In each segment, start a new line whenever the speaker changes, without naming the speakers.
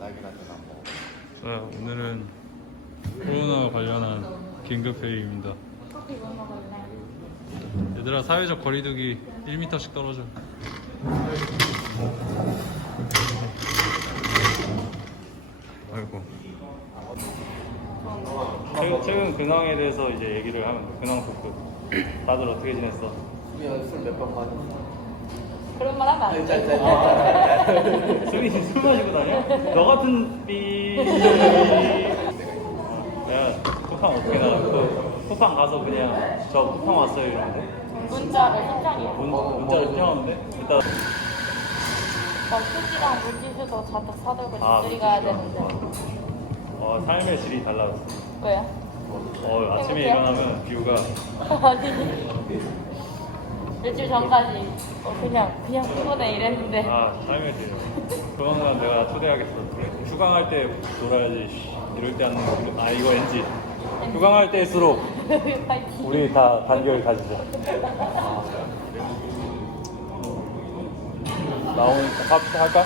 날개라떼 안 먹어.
자, 오늘은 코로나 관련한 긴급 회의입니다.
커피 뭐 먹을래?
얘들아 사회적 거리두기 1m씩 떨어져. 아이고. 최근, 최근 근황에 대해서 이제 얘기를 하면 돼. 근황 토크. 다들 어떻게 지냈어?
우리 연습 몇번 받았어?
그런 말 하면 안 돼.
승희 술 마시고 다녀? 너 같은 삐. 내가 쿠팡 어떻게 나갔고 쿠팡 가서 그냥 저 쿠팡 왔어요 이러는데
문자를.
문, 문자를 신청하는데 일단
막 휴지랑 물티슈도 잔뜩 사들고
아.
집들이 가야 되는데.
어, 삶의 질이 달라졌어.
왜요?
어, 아침에? 일어나면 뷰가
아니. 며칠 전까지 어, 그냥 그냥 피곤해 이랬는데
아 질. 조만간 내가 초대하겠어. 휴강할 때 놀아야지. 씨, 이럴 때 하는 거. 아 이거 NG. 휴강할 때일수록
파이팅.
우리 다 단결 가지자. 나오니까 밥 할까?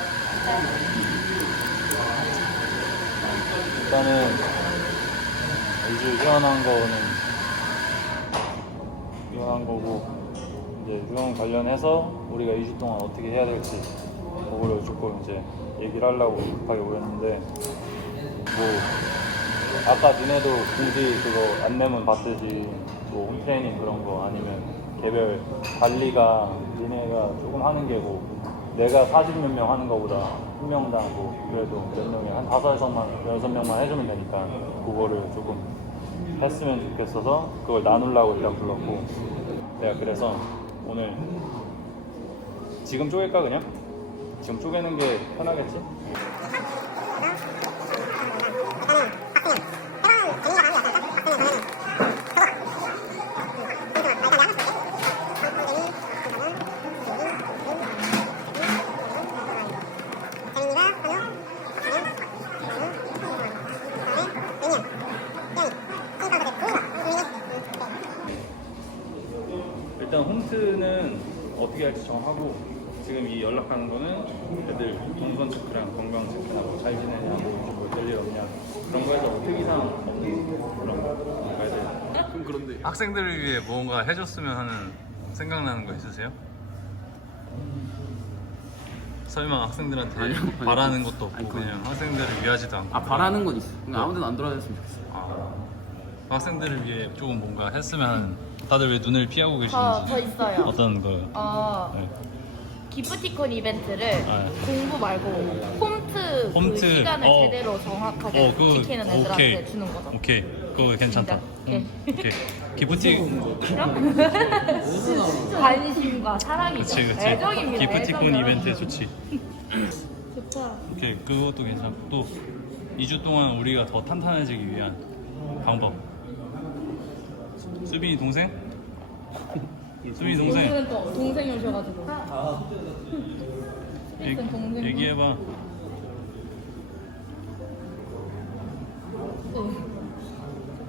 일단은 이주 휴원한 거는 휴원한 거고 휴원 관련해서 우리가 2주 동안 어떻게 해야 될지 그거를 조금 이제 얘기를 하려고 급하게 오였는데 뭐 아까 니네도 굳이 그거 안 내면 받듯이 뭐 홈트레이닝 그런 거 아니면 개별 관리가 니네가 조금 하는 게고 내가 40 몇 명 하는 거보다 한 명당 뭐 그래도 몇 명이 한 다섯 여섯만 여섯 명만 해주면 되니까 그거를 조금 했으면 좋겠어서 그걸 나누려고 일단 불렀고 내가 그래서 오늘 지금 쪼갤까 그냥? 지금 쪼개는 게 편하겠지? 홈트는 어떻게 할지 정하고 지금 이 연락하는 거는 애들 동선 체크랑 건강 체크하고 잘 지내냐 뭐 별일 없냐 그런 거에서 특이사항 없는 그런 거 애들
좀 그런데.
학생들을 위해 뭔가 해줬으면 하는 생각나는 거 있으세요? 설마 학생들한테
아니요, 아니요.
바라는 것도 없고
아니,
그냥 학생들을 위하지도 않고
아 바라는 건 있어. 그냥 아무 데나 안 돌아다녔으면 좋겠어.
아, 학생들을 위해 조금 뭔가 했으면 다들 왜 눈을 피하고 계시는지
저, 저 있어요.
어떤 거요?
어
네.
기프티콘 이벤트를
아.
공부 말고 홈트,
홈트,
그 시간을
어.
제대로 정확하게
어, 그거
지키는 애들한테
오케이.
주는 거죠.
오케이 그거 괜찮다
진짜?
응, 오케이 기프티
관심과 사랑이죠.
그치 그치
애정입니다.
기프티콘
애정
이벤트
여러분.
좋지
좋다.
오케이 그것도 괜찮고 또 2주 동안 우리가 더 탄탄해지기 위한 방법 수빈이 동생? 수빈이 동생
동생은 또 동생이 오셔가지고.
얘-
수빈은 동생.
얘기해봐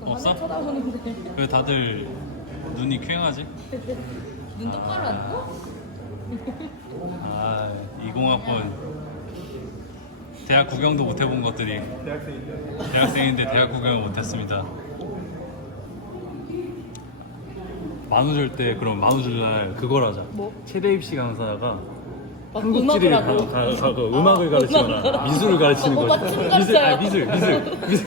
없어?
어. 쳐다보는데
왜 다들 눈이 퀭하지?
눈 똑바로 안 떠?
아 20학번 대학 구경도 못 해본 것들이 대학생인데 대학 구경을 못했습니다 만우절 때 그럼 만우절 날 그걸 하자
뭐?
최대 입시 강사가 가,
음악을
가,
아,
가르치거나
음악을
미술을 가르치는
오빠
거지 미술. 아, 미술 미술 미술